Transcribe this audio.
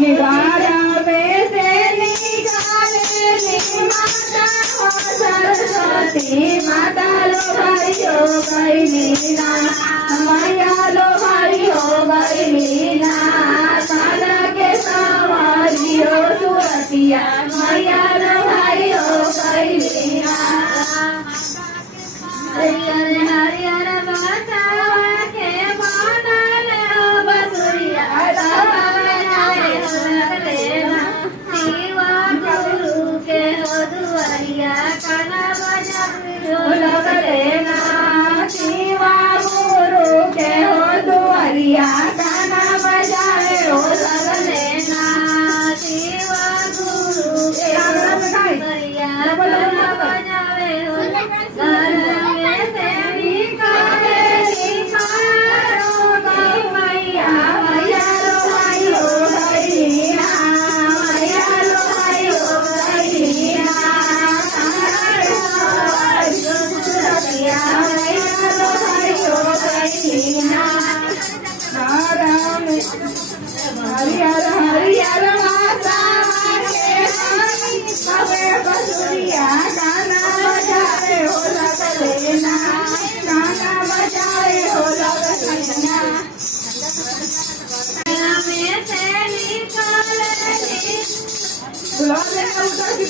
निगारा में से निकाले माता हो सरस्वती माता लो भाई हो गई मीना मैया लो भाई हो गई मीना काला के सवारी हो सुरतिया मैया लो भाई हो गई मीना हरियर हरियर बतावा के बनल बसुरिया काना बजावे शिवा गुरु के हो दुआरिया काना बजावे हो लगलेना शिवा गुरु के हो दुआरिया काना बजावे हो घर में से निकाले निकालो गई मैया मैया लो भाई हो गई मैया लो भाई हो गई हरियर हरियर माता के बाबे बसुरिया गाना बजाए हो लगलेना गाना बजाए हो लगलेना में से निकाले बुला लेना उधर की